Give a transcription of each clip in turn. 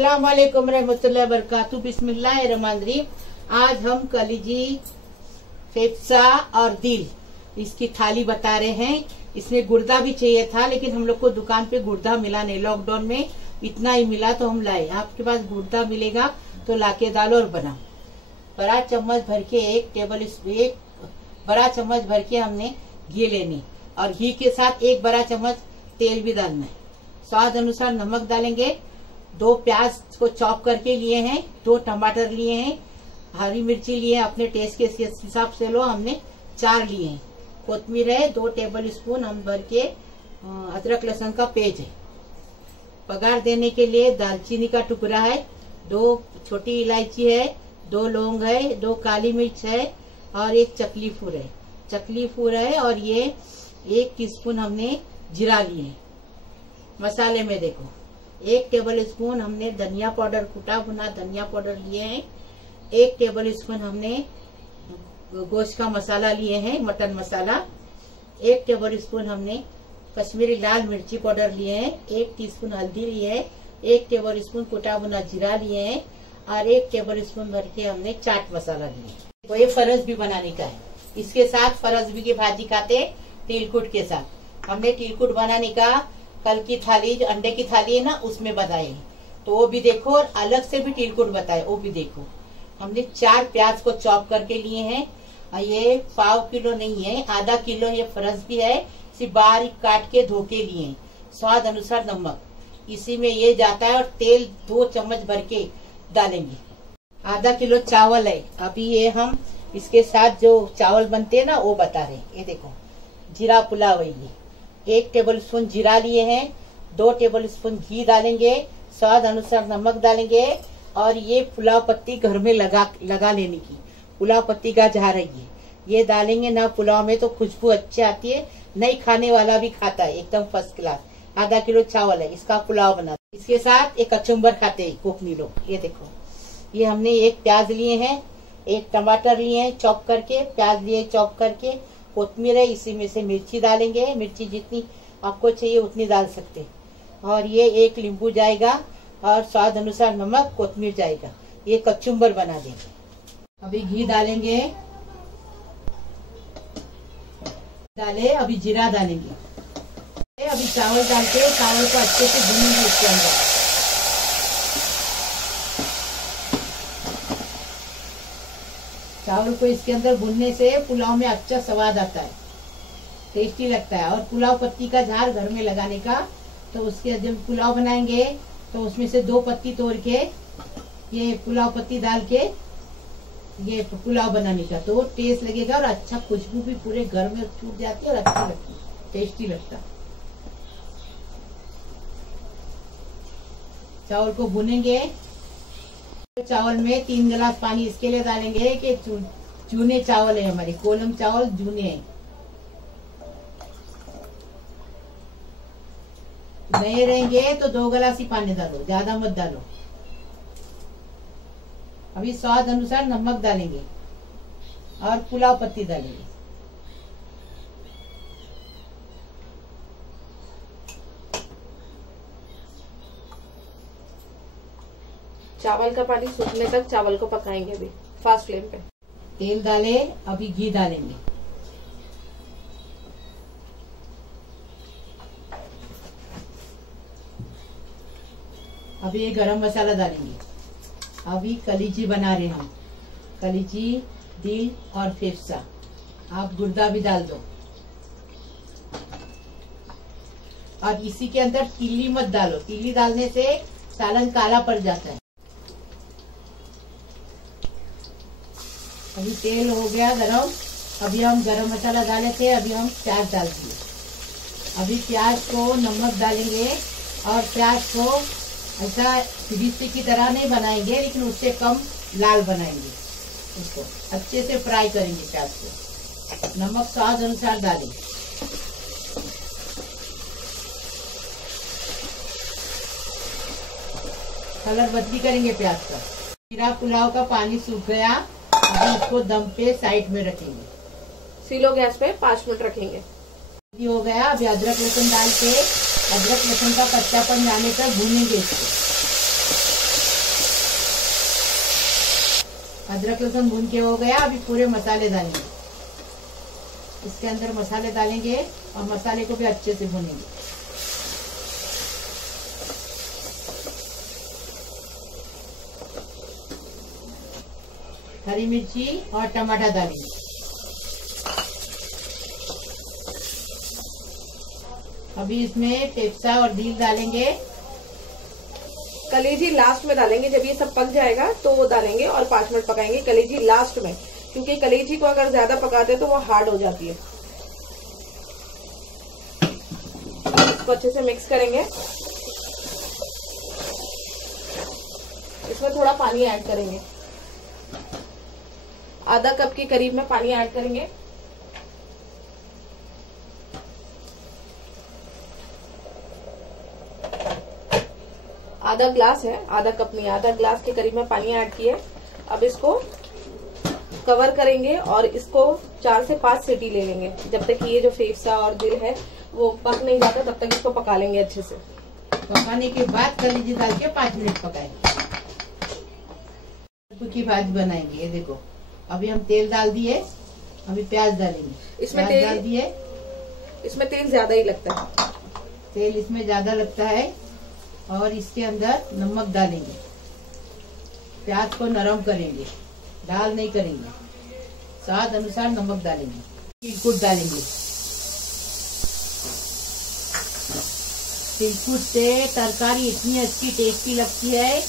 अस्सलाम वालेकुम रहमतुल्लाहि व बरकातुहू। बिस्मिल्लाहिर्रहमानिर्रहीम। आज हम कलीजी, फेफसा और दिल इसकी थाली बता रहे हैं। इसमें गुर्दा भी चाहिए था, लेकिन हम लोग को दुकान पे गुर्दा मिला नहीं। लॉकडाउन में इतना ही मिला तो हम लाए। आपके पास गुर्दा मिलेगा तो लाके डालो और बनाओ। बड़ा चम्मच भर के एक बड़ा चम्मच भर के हमने घी लेनी और घी के साथ एक बड़ा चम्मच तेल भी डालना है। स्वाद अनुसार नमक डालेंगे। 2 प्याज को चॉप करके लिए हैं, 2 टमाटर लिए हैं, हरी मिर्ची लिए हैं, अपने टेस्ट के हिसाब से लो। हमने 4 लिए हैं। कोतमीर है 2 टेबल स्पून हम भर के। अदरक लहसुन का पेस्ट है। पगार देने के लिए दालचीनी का टुकड़ा है, 2 छोटी इलायची है, 2 लौंग है, 2 काली मिर्च है और 1 चकली फूल है और ये 1 टीस्पून हमने जीरा लिए है। मसाले में देखो 1 टेबल स्पून हमने धनिया पाउडर, कुटा भुना धनिया पाउडर लिए हैं। 1 टेबल स्पून हमने गोश्त का मसाला लिए हैं, मटन मसाला। 1 टेबल स्पून हमने कश्मीरी लाल मिर्ची पाउडर लिए हैं। 1 टीस्पून हल्दी लिए है। 1 टेबल स्पून कुटा भुना जीरा लिए हैं और 1 टेबल स्पून भर के हमने चाट मसाला लिए। तो ये फरस भी बनाने का है। इसके साथ फरस भी की भाजी खाते तिलकुट के साथ। हमने तिलकुट बनाने का कल की थाली, जो अंडे की थाली है ना, उसमें बताए, तो वो भी देखो। और अलग से भी तिलकुट बताए, वो भी देखो। हमने 4 प्याज को चॉप करके लिए हैं। ये 1/4 किलो नहीं है, आधा किलो ये फरस भी है। सिर्फ बारीक काट के धो के लिए। स्वाद अनुसार नमक इसी में ये जाता है। और तेल 2 चम्मच भर के डालेंगे। आधा किलो चावल है। अभी ये हम इसके साथ जो चावल बनते हैं ना, वो बता रहे हैं। ये देखो जीरा पुलाव है। ये 1 टेबल स्पून जीरा लिए हैं। 2 टेबल स्पून घी डालेंगे। स्वाद अनुसार नमक डालेंगे। और ये पुलाव पत्ती घर में लगा लेने की, पुलाव पत्ती का झार है ये डालेंगे ना पुलाव में, तो खुशबू अच्छी आती है। नहीं खाने वाला भी खाता है, एकदम फर्स्ट क्लास। आधा किलो चावल है, इसका पुलाव बना। इसके साथ एक कचुम्बर खाते हैं कोकनी लोग। ये देखो, ये हमने 1 प्याज लिए हैं, 1 टमाटर लिए हैं चॉप करके, प्याज लिए चॉप करके, कोतमीर है, इसी में से मिर्ची डालेंगे। मिर्ची जितनी आपको चाहिए उतनी डाल सकते। और ये 1 नींबू जाएगा और स्वाद अनुसार नमक, कोतमीर जाएगा। ये कचुम्बर बना देंगे। अभी घी डालेंगे, अभी जीरा डालेंगे। अभी चावल डाल के चावल को अच्छे से भूनेंगे इसके अंदर। चावल को इसके अंदर भूनने से पुलाव में अच्छा स्वाद आता है, टेस्टी लगता है। और पुलाव पत्ती का झार घर में लगाने का, तो उसके जब पुलाव बनाएंगे तो उसमें से 2 पत्ती तोड़ के ये पुलाव पत्ती डाल के ये पुलाव बनाने का, तो टेस्ट लगेगा। और अच्छा खुशबू भी पूरे घर में छूट जाती है और अच्छी लगती है, टेस्टी लगता है। चावल को भुनेंगे। चावल में 3 गिलास पानी इसके लिए डालेंगे कि चूने चावल है हमारे, कोलम चावल जूने हैं। नए रहेंगे तो 2 गिलास ही पानी डालो, ज्यादा मत डालो। अभी स्वाद अनुसार नमक डालेंगे और पुलाव पत्ती डालेंगे। चावल का पानी सूखने तक चावल को पकाएंगे अभी फास्ट फ्लेम पे। तेल डाले, अभी घी डालेंगे। अभी ये गरम मसाला डालेंगे। अभी कलीजी बना रहे हैं हम, कलीजी, दिल और फेफसा। आप गुर्दा भी डाल दो। और इसी के अंदर तिल्ली मत डालो, तिल्ली डालने से सालन काला पड़ जाता है। अभी तेल हो गया गरम। अभी हम गरम मसाला डाले थे, अभी हम प्याज डाल दिए। अभी प्याज को नमक डालेंगे और प्याज को ऐसा बीसी की तरह नहीं बनाएंगे, लेकिन उससे कम लाल बनाएंगे। उसको अच्छे से फ्राई करेंगे प्याज को। नमक स्वाद अनुसार डालें। कलर बदली करेंगे प्याज का। जीरा पुलाव का पानी सूख गया। अभी इसको दम पे साइड में रखेंगे। स्लो गैस पे 5 मिनट रखेंगे। हो गया। अभी अदरक लहसुन डाल के अदरक लहसुन का कच्चापन जाने तक भूनेंगे इसको। अदरक लहसुन भून के हो गया। अभी पूरे मसाले डालेंगे, इसके अंदर मसाले डालेंगे और मसाले को भी अच्छे से भूनेंगे। हरी मिर्ची और टमाटर डालेंगे। अभी इसमें फेफसा और दिल डालेंगे। कलेजी लास्ट में डालेंगे, जब ये सब पक जाएगा तो वो डालेंगे और 5 मिनट पकाएंगे कलेजी लास्ट में, क्योंकि कलेजी को अगर ज्यादा पकाते तो वो हार्ड हो जाती है। इसको अच्छे से मिक्स करेंगे। इसमें थोड़ा पानी ऐड करेंगे, आधा कप के करीब में पानी ऐड करेंगे। आधा ग्लास है, आधा कप नहीं, आधा ग्लास के करीब में पानी ऐड किए। अब इसको कवर करेंगे और इसको 4 से 5 सीटी ले लेंगे, जब तक ये जो फेफसा और दिल है वो पक नहीं जाता तब तक इसको पका लेंगे अच्छे से। पकाने के बाद कलेजी डाल के 5 मिनट पकाएंगे। की भाजी बनाएंगे। ये देखो, अभी हम तेल डाल दिए, अभी प्याज डालेंगे। इसमें प्याज डाल दिए। इसमें तेल ज्यादा ही लगता है, तेल इसमें ज्यादा लगता है। और इसके अंदर नमक डालेंगे, प्याज को नरम करेंगे, दाल नहीं करेंगे। स्वाद अनुसार नमक डालेंगे, तिलकुट डालेंगे। तिलकुट से तरकारी इतनी अच्छी टेस्टी लगती है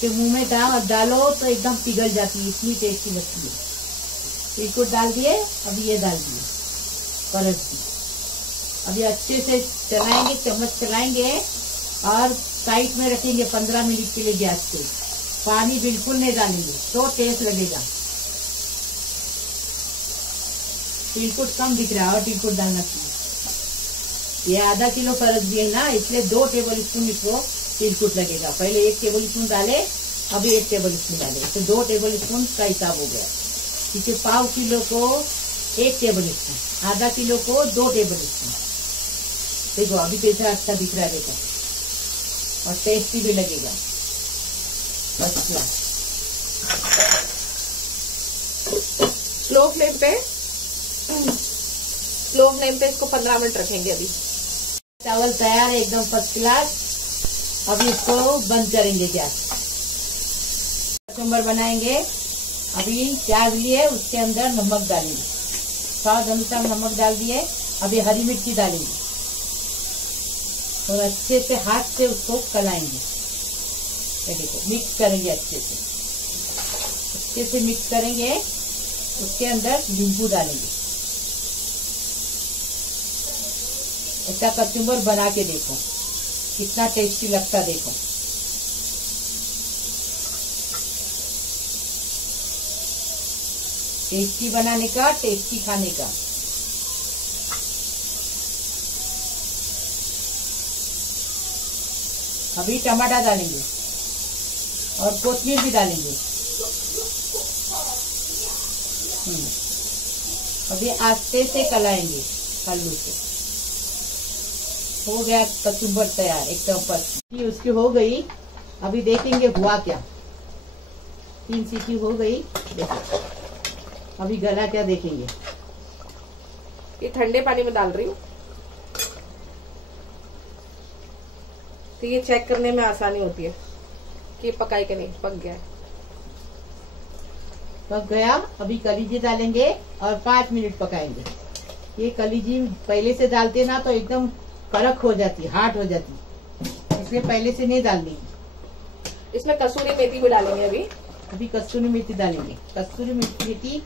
कि मुंह में डालो तो एकदम पिघल जाती है, इतनी टेस्टी लगती है। तिलकुट डाल दिए, अभी ये डाल दिए परत दी। अभी अच्छे से चलाएंगे, चम्मच चलाएंगे और साइड में रखेंगे 15 मिनट के लिए गैस पे। पानी बिल्कुल नहीं डालेंगे तो टेस्ट लगेगा। तिलकुट कम दिख रहा है और तिलकुट डालना चाहिए। ये आधा किलो परत भी है ना, इसलिए 2 टेबल स्पून इसको तिलकुट लगेगा। पहले 1 टेबल स्पून डाले, अभी 1 टेबल स्पून डाले, तो 2 टेबल स्पून का हिसाब हो गया। क्योंकि 1/4 किलो को 1 टेबल स्पून, आधा किलो को 2 टेबल स्पून। देखो अभी कैसा अच्छा दिख रहा है, देखो, और टेस्टी भी लगेगा। अच्छा, स्लो फ्लेम पे इसको 15 मिनट रखेंगे। अभी चावल तैयार है, एकदम फर्स्ट क्लास। अभी इसको बंद करेंगे गैस। कचुम्बर बनाएंगे। अभी प्याज लिए, उसके अंदर नमक डालेंगे, स्वाद अनुसार नमक डाल दिए। अभी हरी मिर्ची डालेंगे और अच्छे से हाथ से उसको कलाएंगे। ये देखो, मिक्स करेंगे अच्छे से मिक्स करेंगे। उसके अंदर नींबू डालेंगे। ऐसा कचुम्बर बना के देखो, कितना टेस्टी लगता, देखो। टेस्टी बनाने का, टेस्टी खाने का। अभी टमाटर डालेंगे और कोथिंबीर भी डालेंगे। अभी आस्ते से कलाएंगे आलू से। हो गया कचुम्बर तैयार, एकदम पत्ती उसकी हो गई। अभी देखेंगे हुआ क्या। 3 सीटी हो गई, देखो अभी गला क्या देखेंगे। ये ठंडे पानी में डाल रही हूँ, तो ये चेक करने में आसानी होती है कि पकाई के नहीं, पक गया। पक गया। अभी कलीजी डालेंगे और 5 मिनट पकाएंगे। ये कलीजी पहले से डालते ना तो एकदम कड़क हो जाती, हार्ड हो जाती, इसलिए पहले से नहीं डालनी। इसमें कसूरी मेथी भी डालेंगे। अभी कसूरी मेथी डालेंगे। कसूरी मेथी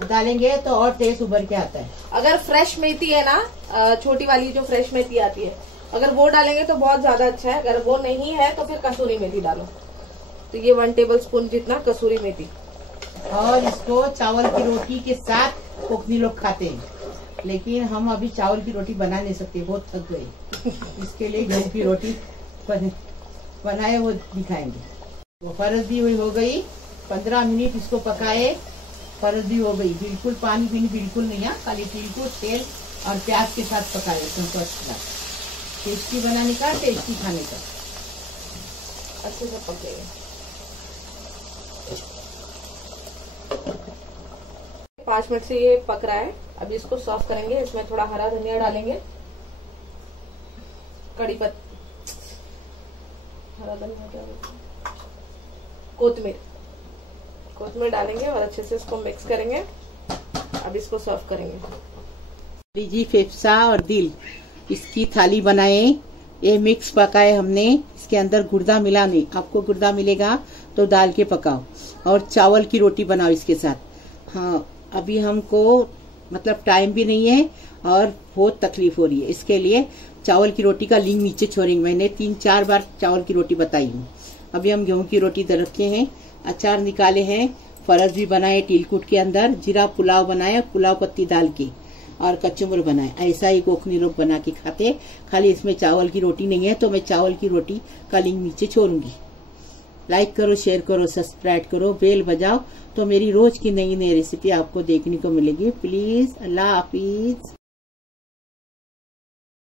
डालेंगे तो और टेस्ट उभर के आता है। अगर फ्रेश मेथी है ना, छोटी वाली जो फ्रेश मेथी आती है, अगर वो डालेंगे तो बहुत ज्यादा अच्छा है। अगर वो नहीं है तो फिर कसूरी मेथी डालो। तो ये 1 टेबल स्पून जितना कसूरी मेथी। और इसको चावल की रोटी के साथ कोकनी लोग खाते हैं, लेकिन हम अभी चावल की रोटी बना नहीं सकते, बहुत थक गए। इसके लिए गेहूं की रोटी बनाए वो दिखाएंगे। वो परस दी हुई हो गई, 15 मिनट इसको पकाए। परस दी हो गई, बिल्कुल पानी भी बिल्कुल नहीं है, खाली बिल्कुल तेल और प्याज के साथ पकाए। टेस्टी बनाने का, टेस्टी खाने का। अच्छे से पकेगा। 5 मिनट से ये पक रहा है। अभी इसको सर्व करेंगे। इसमें थोड़ा हरा धनिया डालेंगे, कड़ी पत्ता, हरा धनिया, कोथमीर डालेंगे और अच्छे से इसको मिक्स करेंगे। अब इसको सर्व करेंगे। लीजिए फेफसा और दिल, इसकी थाली बनाए। ये मिक्स पकाए हमने, इसके अंदर गुर्दा मिला नहीं, आपको गुर्दा मिलेगा तो डाल के पकाओ, और चावल की रोटी बनाओ इसके साथ। हाँ, अभी हमको मतलब टाइम भी नहीं है और बहुत तकलीफ हो रही है, इसके लिए चावल की रोटी का लिंक नीचे छोड़ेंगे। मैंने 3-4 बार चावल की रोटी बताई हूँ। अभी हम गेहूं की रोटी इधर रखे हैं, अचार निकाले हैं, फरस भी बनाए तिलकुट के अंदर, जीरा पुलाव बनाया पुलाव पत्ती डाल के, और कचुम्बर बनाए। ऐसा ही कोकनी लोग बना के खाते। खाली इसमें चावल की रोटी नहीं है, तो मैं चावल की रोटी का लिंक नीचे छोड़ूंगी। लाइक करो, शेयर करो, सब्सक्राइब करो, बेल बजाओ, तो मेरी रोज की नई नई रेसिपी आपको देखने को मिलेगी। प्लीज, अल्लाह हाफिज।